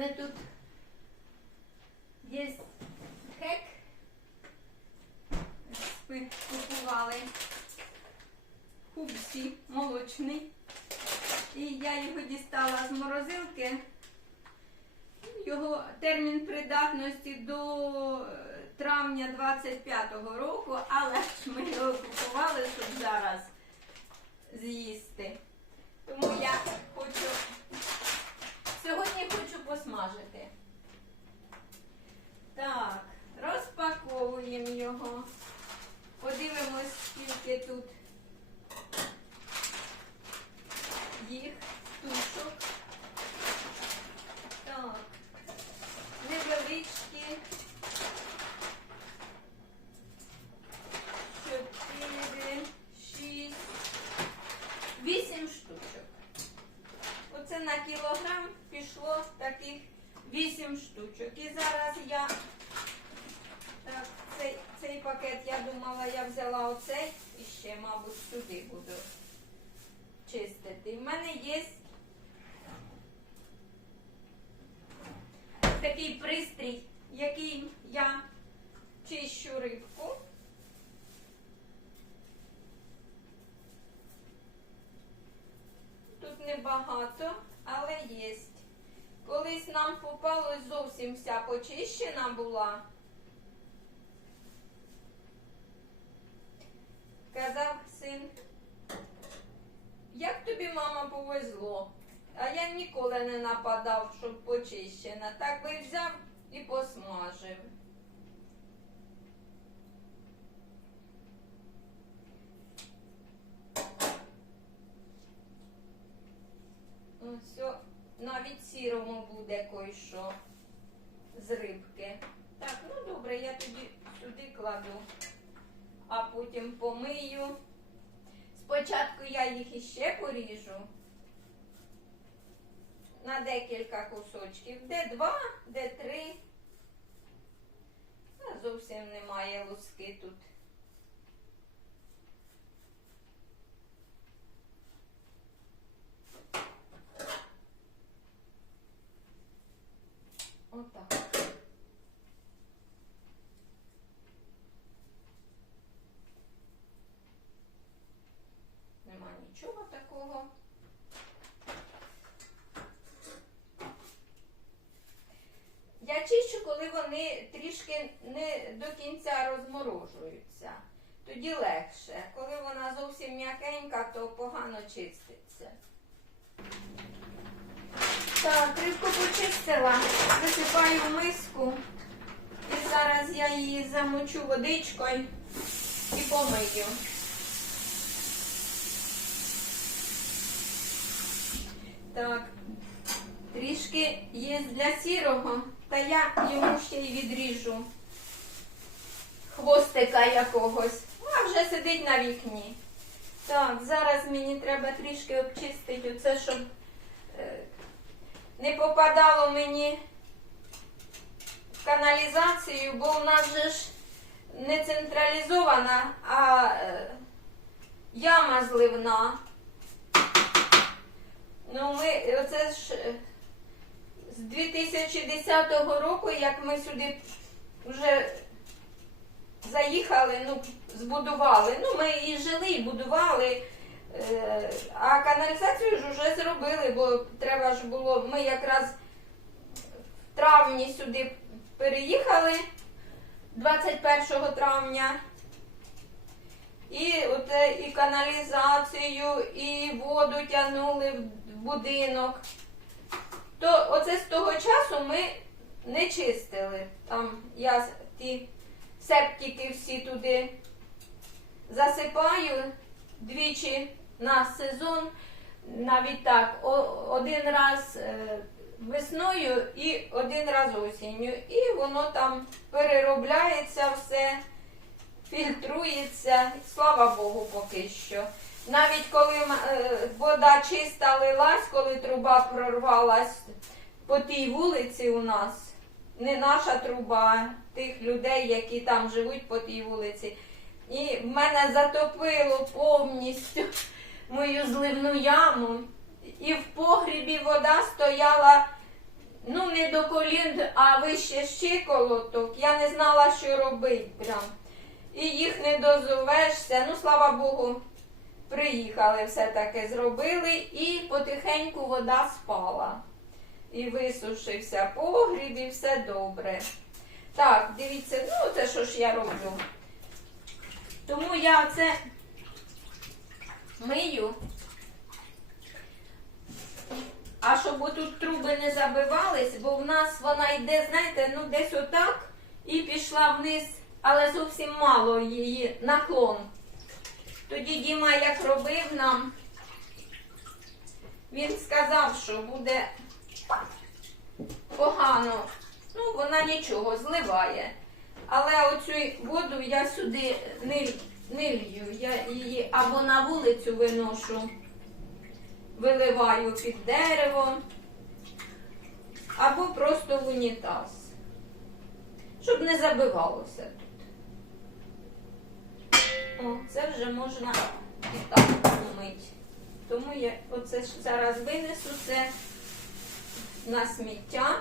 мене тут є хек. Купували хубсі молочний. І я його дістала з морозилки. Його термін придатності до е, травня 25-го року, але ми його купували, щоб зараз з'їсти. Тому я хочу сьогодні хочу посмажити. Так, розпаковуємо його. Подивимось, скільки тут їх тушок. Так, невеличкі. Чотири, шість, вісім штучок. Оце на кілограм пішло таких вісім штучок. І зараз я так, цей, цей пакет, я думала, я взяла оцей і ще, мабуть, сюди буду чистити. В мене є такий пристрій, який я чищу рибку. Тут небагато, але є. Колись нам попалось зовсім вся почищена була. Казав син, як тобі, мама, повезло? А я ніколи не нападав, щоб почищена. Так би взяв і посмажив. Ось, навіть сірому буде кой-що з рибки. Так, ну добре, я тоді сюди кладу, а потім помию. Спочатку я їх іще поріжу на декілька кусочків. Де два, де три. А зовсім немає луски тут. Отак. Нема нічого такого. Я чищу, коли вони трішки не до кінця розморожуються. Тоді легше. Коли вона зовсім м'якенька, то погано чиститься. Так, рибку почистила, висипаю в миску. І зараз я її замочу водичкою і помию. Так, трішки є для сірого, та я йому ще й відріжу хвостика якогось. А вже сидить на вікні. Так, зараз мені треба трішки обчистити оце, щоб е, не попадало мені в каналізацію, бо у нас же ж не централізована, а е, яма зливна. Ну, ми оце ж е, з 2010 року, як ми сюди вже заїхали, ну, збудували. Ну, ми і жили, і будували. Е, А каналізацію ж вже зробили, бо треба ж було. Ми якраз в травні сюди переїхали 21 травня. І оте і каналізацію, і воду тягнули в будинок. То оце з того часу ми не чистили. Там я ті септики всі туди засипаю двічі на сезон, навіть так, один раз е, весною і один раз осінню. І воно там переробляється все, фільтрується. Слава Богу, поки що. Навіть коли е, вода чиста лилась, коли труба прорвалась по тій вулиці у нас, не наша труба, тих людей, які там живуть по тій вулиці. І в мене затопило повністю мою зливну яму. І в погрібі вода стояла ну не до колін, а вище щиколоток. Я не знала, що робити прям. І їх не дозовешся. Ну, слава Богу, приїхали, все-таки зробили, і потихеньку вода спала. І висушився погріб, і все добре. Так, дивіться, ну це що ж я роблю. Тому я це мию. А щоб отут труби не забивались, бо в нас вона йде, знаєте, ну десь отак і пішла вниз, але зовсім мало її наклон. Тоді Діма як робив нам, він сказав, що буде погано. Ну, вона нічого зливає. Але оцю воду я сюди не, лью. Я її або на вулицю виношу, виливаю під дерево, або просто в унітаз. Щоб не забивалося тут. О, це вже можна і так помити. Тому я оце зараз винесу це на сміття.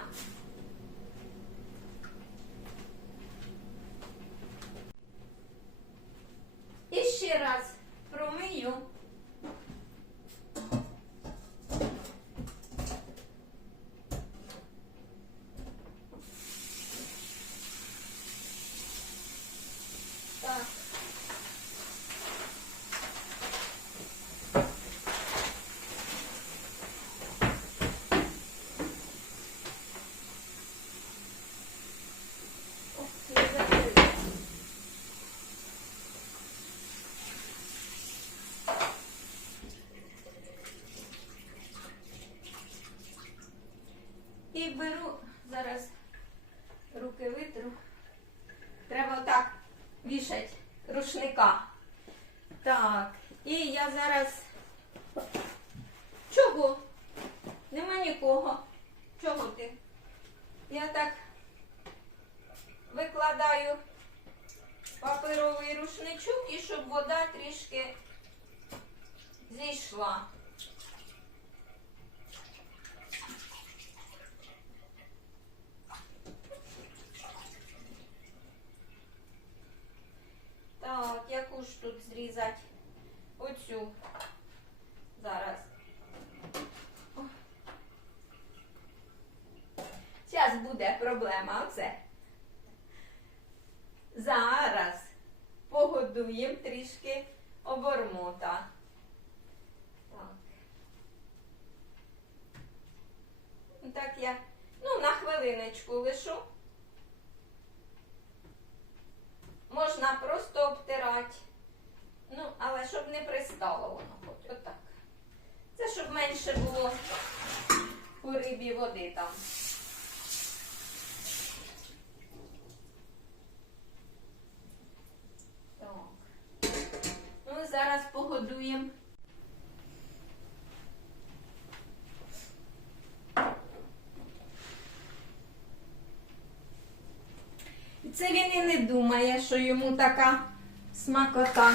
І ще раз промию. Так. Ох, не закрила. І беру зараз руки витру. Треба отак вішати рушника. Так, і я зараз. Чого? Нема нікого. Чого ти? Я так викладаю паперовий рушничок і щоб вода трішки зійшла. Так, яку ж тут зрізати? Оцю. Зараз. Зараз буде проблема, оце. Зараз погодуємо трішки обормота. Так. Ну, Так я, ну, на хвилиночку лишу. Можна просто обтирати. Ну, але щоб не пристало воно хоч отак. Це щоб менше було у рибі води там. Так. Ну, зараз погодуємо. І Це він і не думає, що йому така смакота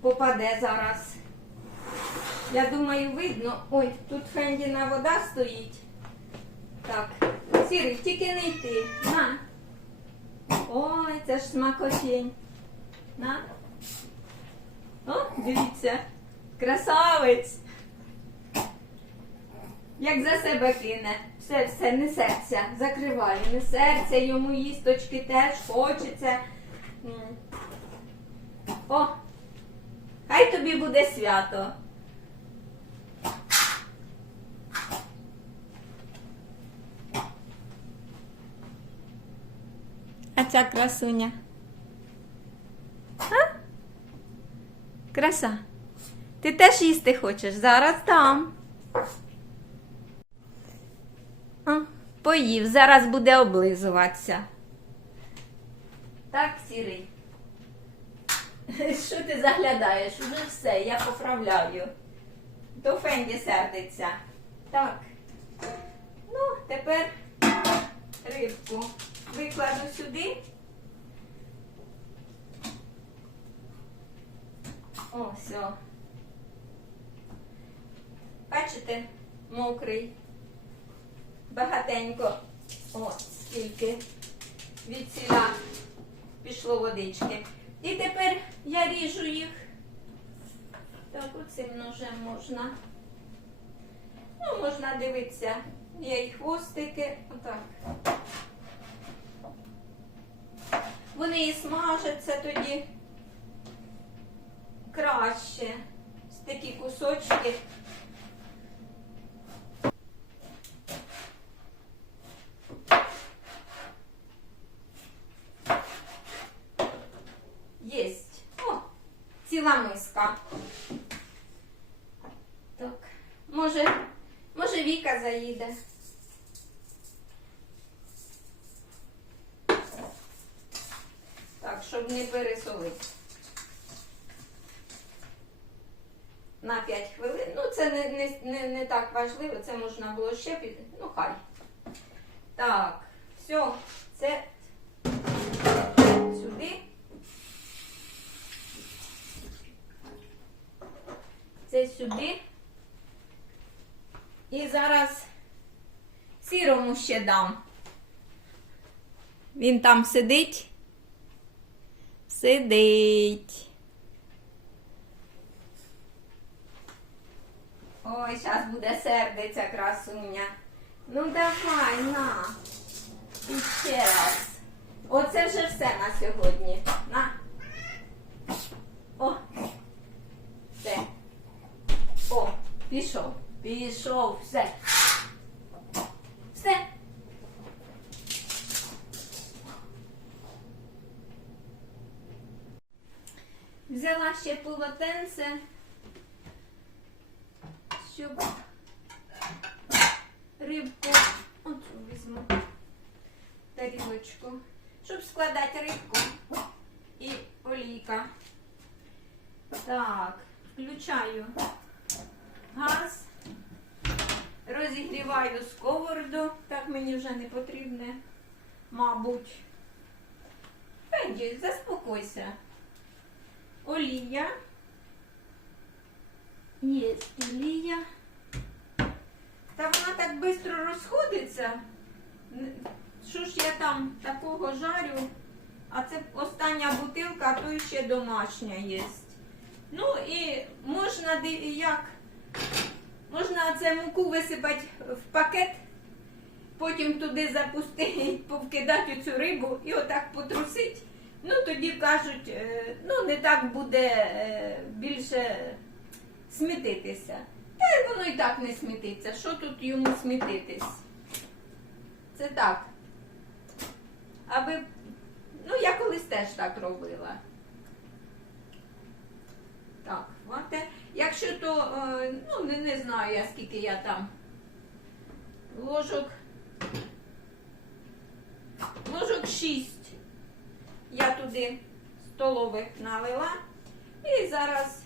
попаде зараз. Я думаю, видно. Ой, тут Фендіна вода стоїть. Так, сірий, тільки не йти. На. Ой, це ж смакотінь. На. О, дивіться. Красавець. Як за себе кине. Все, все, несеться. Закриваю. Несеться, йому їсточки теж хочеться. О! Хай тобі буде свято. А ця красуня. А? Краса. Ти теж їсти хочеш? Зараз там. А, поїв, зараз буде облизуватися. Так, сірий. Що ти заглядаєш? Уже все, я поправляю. То Фенді сердиться. Так. Ну, тепер рибку викладу сюди. О, все. Бачите, мокрий. Багатенько. О, скільки від ціля пішло водички. І тепер я ріжу їх. Так, оцим ножем можна. Ну, можна дивитися. Є і хвостики. Отак. Вони і смажаться тоді краще. Такі кусочки. Єсть. О, ціла миска. Так. Може, може Віка заїде. Так, щоб не пересолити. На 5 хвилин. Ну, це не, не, не, не так важливо, це можна було ще під. Ну, хай. Так, все, це сюди. Це сюди. І зараз сірому ще дам. Він там сидить. Сидить. Ой, зараз буде сердиться красуня. Ну давай, на. І ще раз. Оце вже все на сьогодні. На. О. Все. О, пішов. Пішов. Все. Все. Взяла ще полотенце, щоб рибку, оцю візьму тарілочку, щоб складати рибку і олійка. Так, включаю газ, розігріваю сковороду, так мені вже не потрібне, мабуть. Фенді, заспокойся. Олія. Є олія. Та вона так швидко розходиться. Що ж я там такого жарю? А це остання бутилка, а то ще домашня є. Ну і можна як? Можна це муку висипати в пакет, потім туди запустити, повкидати цю рибу і отак потрусити. Ну тоді кажуть, е, ну не так буде е, більше смітитися. Та й воно і так не смітиться. Що тут йому смітитись? Це так. Аби, ну я колись теж так робила. Так, хвате. Якщо то, е, ну не, не знаю я скільки я там ложок. Ложок 6 я туди столових налила і зараз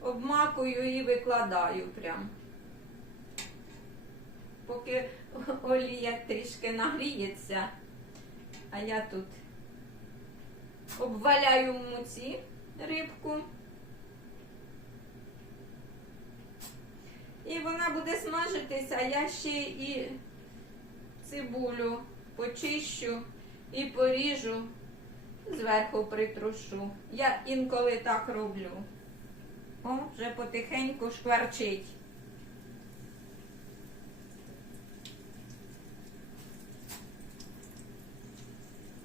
обмакую і викладаю прям. Поки олія трішки нагріється, а я тут обваляю в муці рибку. І вона буде смажитися, а я ще і цибулю почищу і поріжу, зверху притрушу. Я інколи так роблю. О, вже потихеньку шкварчить.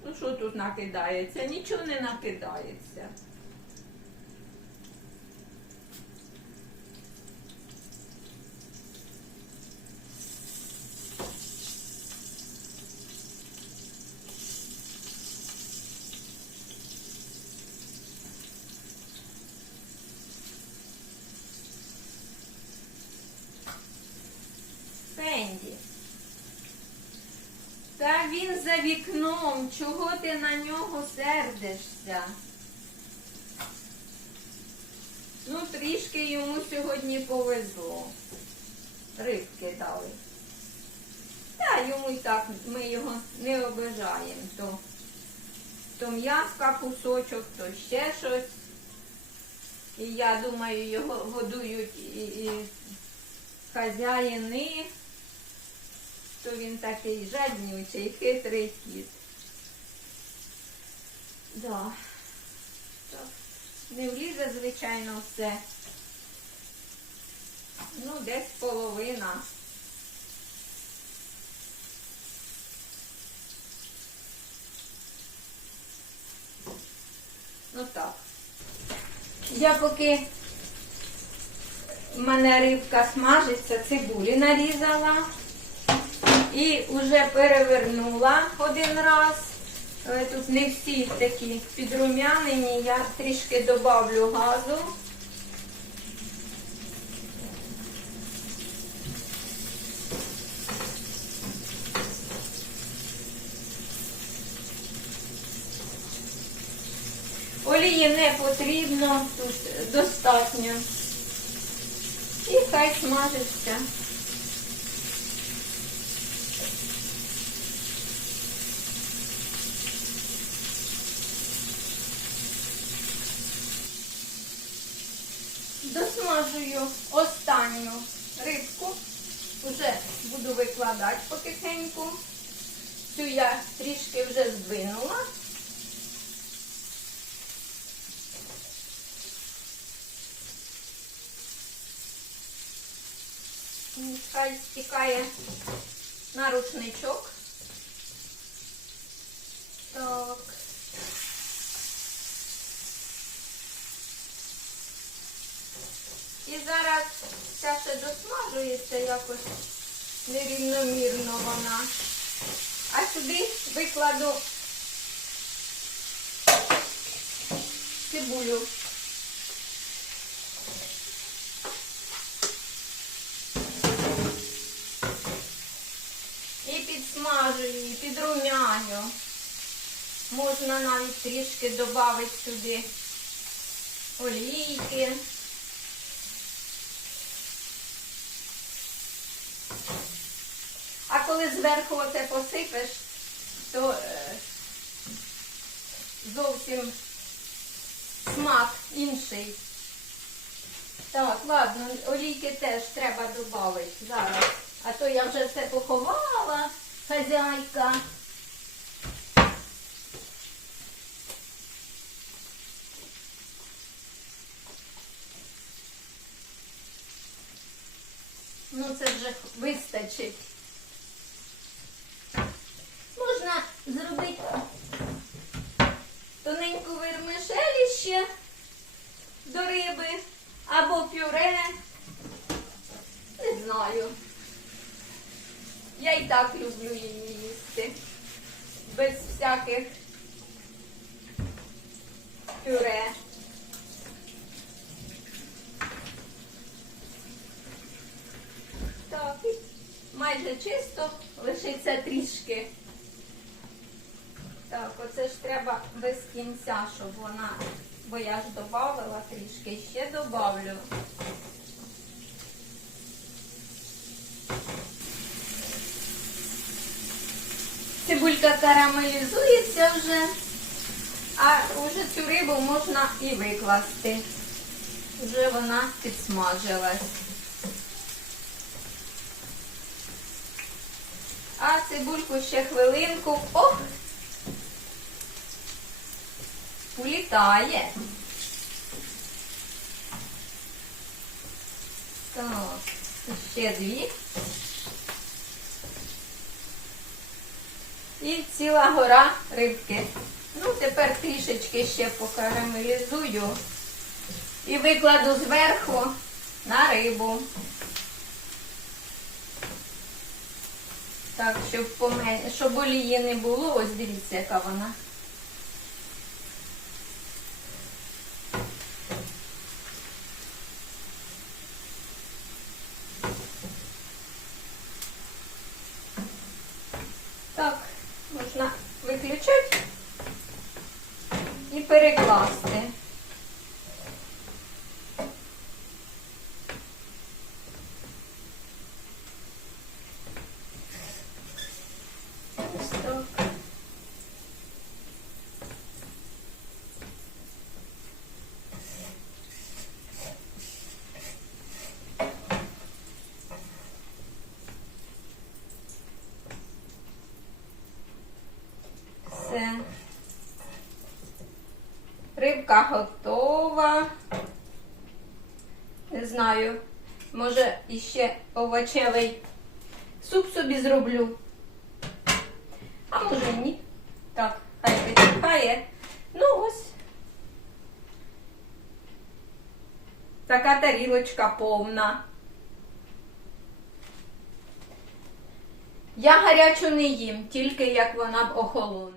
Ну, що тут накидається? Нічого не накидається. Фенді. Та він за вікном. Чого ти на нього сердишся? Ну, трішки йому сьогодні повезло. Рибки дали. Та йому і так ми його не обижаємо. То, то м'яска кусочок, то ще щось. І я думаю, його годують і, і хазяїни. То він такий жаднючий, хитрий кіт. Да. Так. Не влізе, звичайно, все. Ну, десь половина. Ну так. Я поки в мене рибка смажиться, цибулі нарізала і вже перевернула один раз. Е, Тут не всі такі підрум'янені, я трішки добавлю газу. Олії не потрібно, тут достатньо. І хай смажиться. Досмажую останню рибку. Вже буду викладати потихеньку. Цю я трішки вже здвинула. Хай стікає на рушничок. І зараз ця ще досмажується якось нерівномірно вона. А сюди викладу цибулю. І підсмажую, і підрумяню. Можна навіть трішки додати сюди олійки. А коли зверху оце посипеш, то е, зовсім смак інший. Так, ладно, олійки теж треба додати зараз. А то я вже все поховала, хазяйка. Ну, це вже вистачить. Можна зробити тоненьку вермишелі ще до риби або пюре. Не знаю. Я і так люблю її їсти. Без всяких пюре. Так, майже чисто, лишиться трішки. Так, оце ж треба без кінця, щоб вона, бо я ж додавала трішки, ще додавлю. Цибулька карамелізується вже, а вже цю рибу можна і викласти. Вже вона підсмажилась. А цибульку ще хвилинку. Ох! Улітає. Так, ще дві. І ціла гора рибки. Ну, тепер трішечки ще покарамелізую і викладу зверху на рибу. Так, щоб, помен... щоб олії не було, ось дивіться, яка вона. Так, можна виключати і перекласти. Ось так. Все. Рибка готова. Не знаю. Може, іще овочевий суп собі зроблю. А може ні. Так, хай витікає. Ну ось. Така тарілочка повна. Я гарячу не їм, тільки як вона б охолоне.